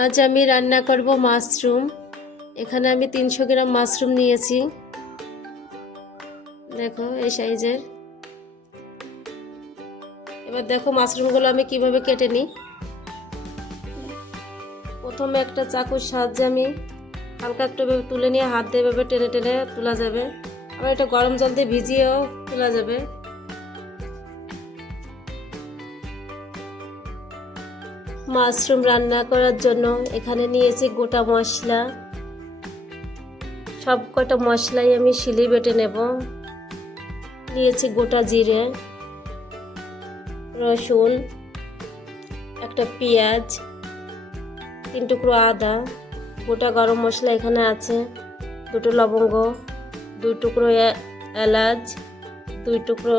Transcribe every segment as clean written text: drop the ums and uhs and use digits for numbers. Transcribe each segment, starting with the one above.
আজ আমি রান্না করব মাশরুম। এখানে আমি 300 গ্রাম মাশরুম নিয়েছি। দেখো এই সাইজের। এবার দেখো মাশরুমগুলো আমি কিভাবে কেটে নিই। প্রথমে একটা চাকুর সাহায্যে আমি হালকা একটু তুলে নিয়ে হাত দিয়ে এভাবে টেনে টেনে তোলা যাবে। আবার এটা গরম জল দিয়ে ভিজিয়েও তোলা যাবে। মাশরুম রান্না করার জন্য এখানে নিয়েছি গোটা মশলা। সব কটা মশলাই আমি শিলে বেটে নেব। নিয়েছি গোটা জিরে, রসুন, একটা পেঁয়াজ, 3 টুকরো আদা, গোটা গরম মশলা এখানে আছে, 2টো লবঙ্গ, 2 টুকরো এলাচ, 2 টুকরো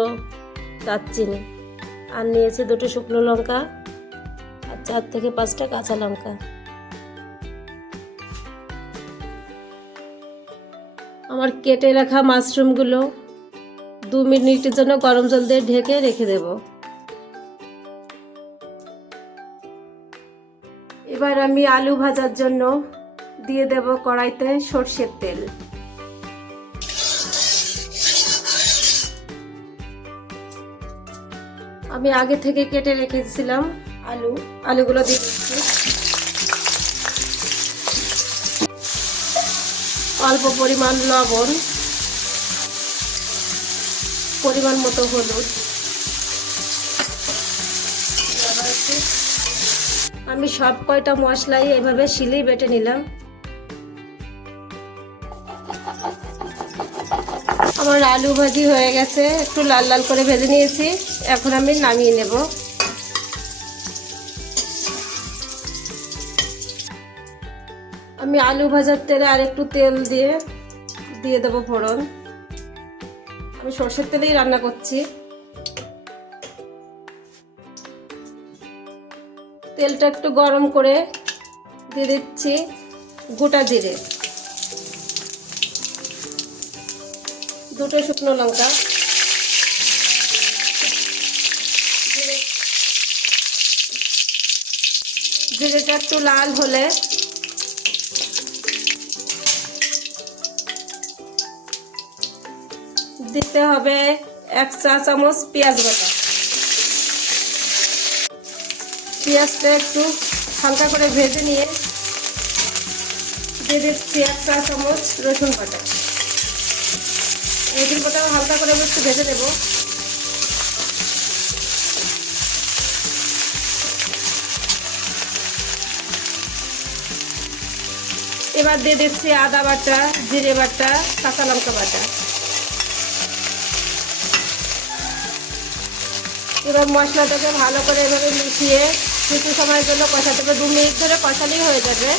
দারচিনি, আর নিয়েছি 2টো শুকনো লঙ্কা আর 4 থেকে 5টা কাঁচা লঙ্কা। আমার কেটে রাখা মাশরুমগুলো 2 মিনিটের জন্য গরম জল দিয়ে ঢেকে রেখে দেব। এবার আমি আলু ভাজার জন্য দিয়ে দেব কড়াইতে সরষের তেল। আমি আগে থেকে কেটে রেখেছিলাম আলুগুলো দিয়ে দিচ্ছি। অল্প পরিমাণ লবণ, পরিমাণ মতো হলুদ। আমি সব কয়টা মশলাই এভাবে শিলেই বেটে নিলাম। আমার আলু ভাজি হয়ে গেছে, একটু লাল লাল করে ভেজে নিয়েছি। এখন আমি নামিয়ে নেব। আমি আলু ভাজার তেলে আর একটু তেল দিয়ে দেবো ফোড়ন। আমি সরষের তেলেই রান্না করছি। তেলটা একটু গরম করে দিয়ে দিচ্ছি গোটা জিরে, 2টো শুকনো লঙ্কা, জিরেটা একটু লাল হলে দিতে হবে 1 চা চামচ পেঁয়াজ বাটা। পেঁয়াজটা একটু হালকা করে ভেজে নিয়ে দিয়ে দিচ্ছি 1 চা চামচ রসুন বাটা। রসুন বাটাও হালকা করে একটু ভেজে নেব। এবার দিয়ে দিচ্ছি আদা বাটা, জিরে বাটা, কাঁচা লঙ্কা বাটা। এবার মশলাটাকে ভালো করে এভাবে মিশিয়ে কিছু সময়ের জন্য কষাতে হবে। 2 মিনিট ধরে কষালেই হয়ে যাবে।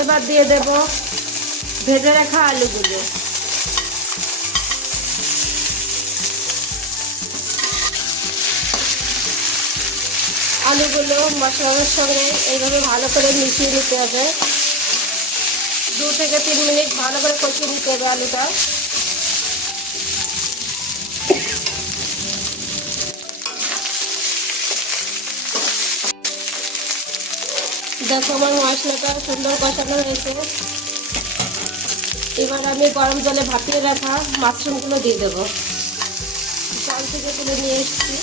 এবার দিয়ে দেব ভেজে রাখা আলুগুলো। আলুগুলো মশলার সঙ্গে এইভাবে ভালো করে মিশিয়ে নিতে হবে। 2 থেকে 3 মিনিট ভালো করে কষিয়ে নিতে হবে আলুটা। দেখো আমার মশলাটা সুন্দর কষানো হয়েছে। এবার আমি গরম জলে ভাপিয়ে রাখা মাশরুমগুলো দিয়ে দেবো। জল থেকে তুলে নিয়ে এসেছি।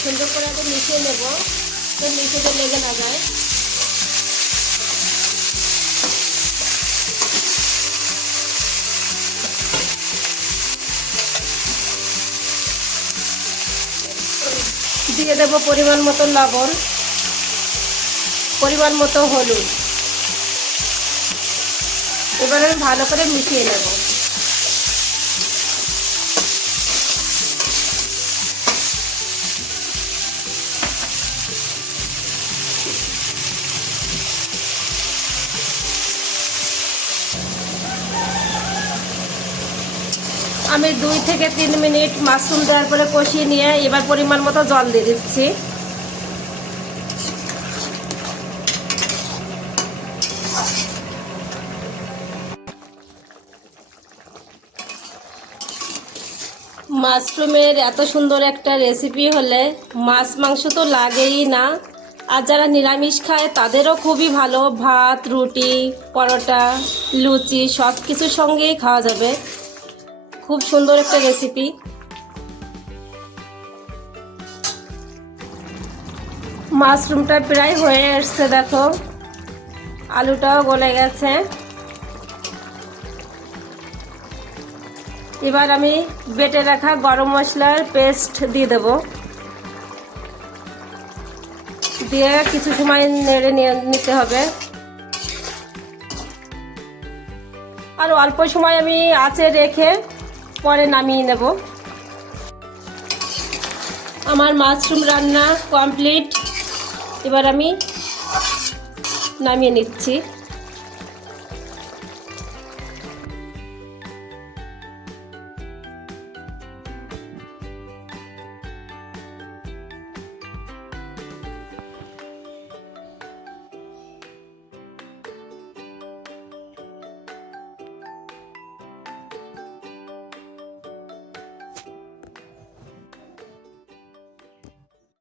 সুন্দর করে আগে মিশিয়ে নেব, তো নিচেতে লেগে না যায়। দিয়ে দেব পরিমাণ মতো লবণ, পরিমাণ মতো হলুদ। এবার আমি ভালো করে মিশিয়ে নেব। আমি 2 থেকে 3 মিনিট মাশরুম দেওয়ার পরে কষিয়ে নিয়ে এবার পরিমাণ মতো জল দিয়ে দিচ্ছি। মাশরুমের এত সুন্দর একটা রেসিপি হলে মাছ মাংস তো লাগেই না। আর যারা নিরামিষ খায় তাদেরও খুবই ভালো, ভাত, রুটি, পরোটা, লুচি সব কিছুর সঙ্গেই খাওয়া যাবে। খুব সুন্দর একটা রেসিপি। মাশরুমটা প্রায় হয়ে এসছে, দেখো আলুটাও গলে গেছে। এবার আমি বেটে রাখা গরম মশলার পেস্ট দিয়ে দেব, দিয়ে কিছু সময় নেড়ে নিতে হবে। আর অল্প সময় আমি আঁচে রেখে পরে নামিয়ে নেব। আমার মাশরুম রান্না কমপ্লিট। এবার আমি নামিয়ে নিচ্ছি।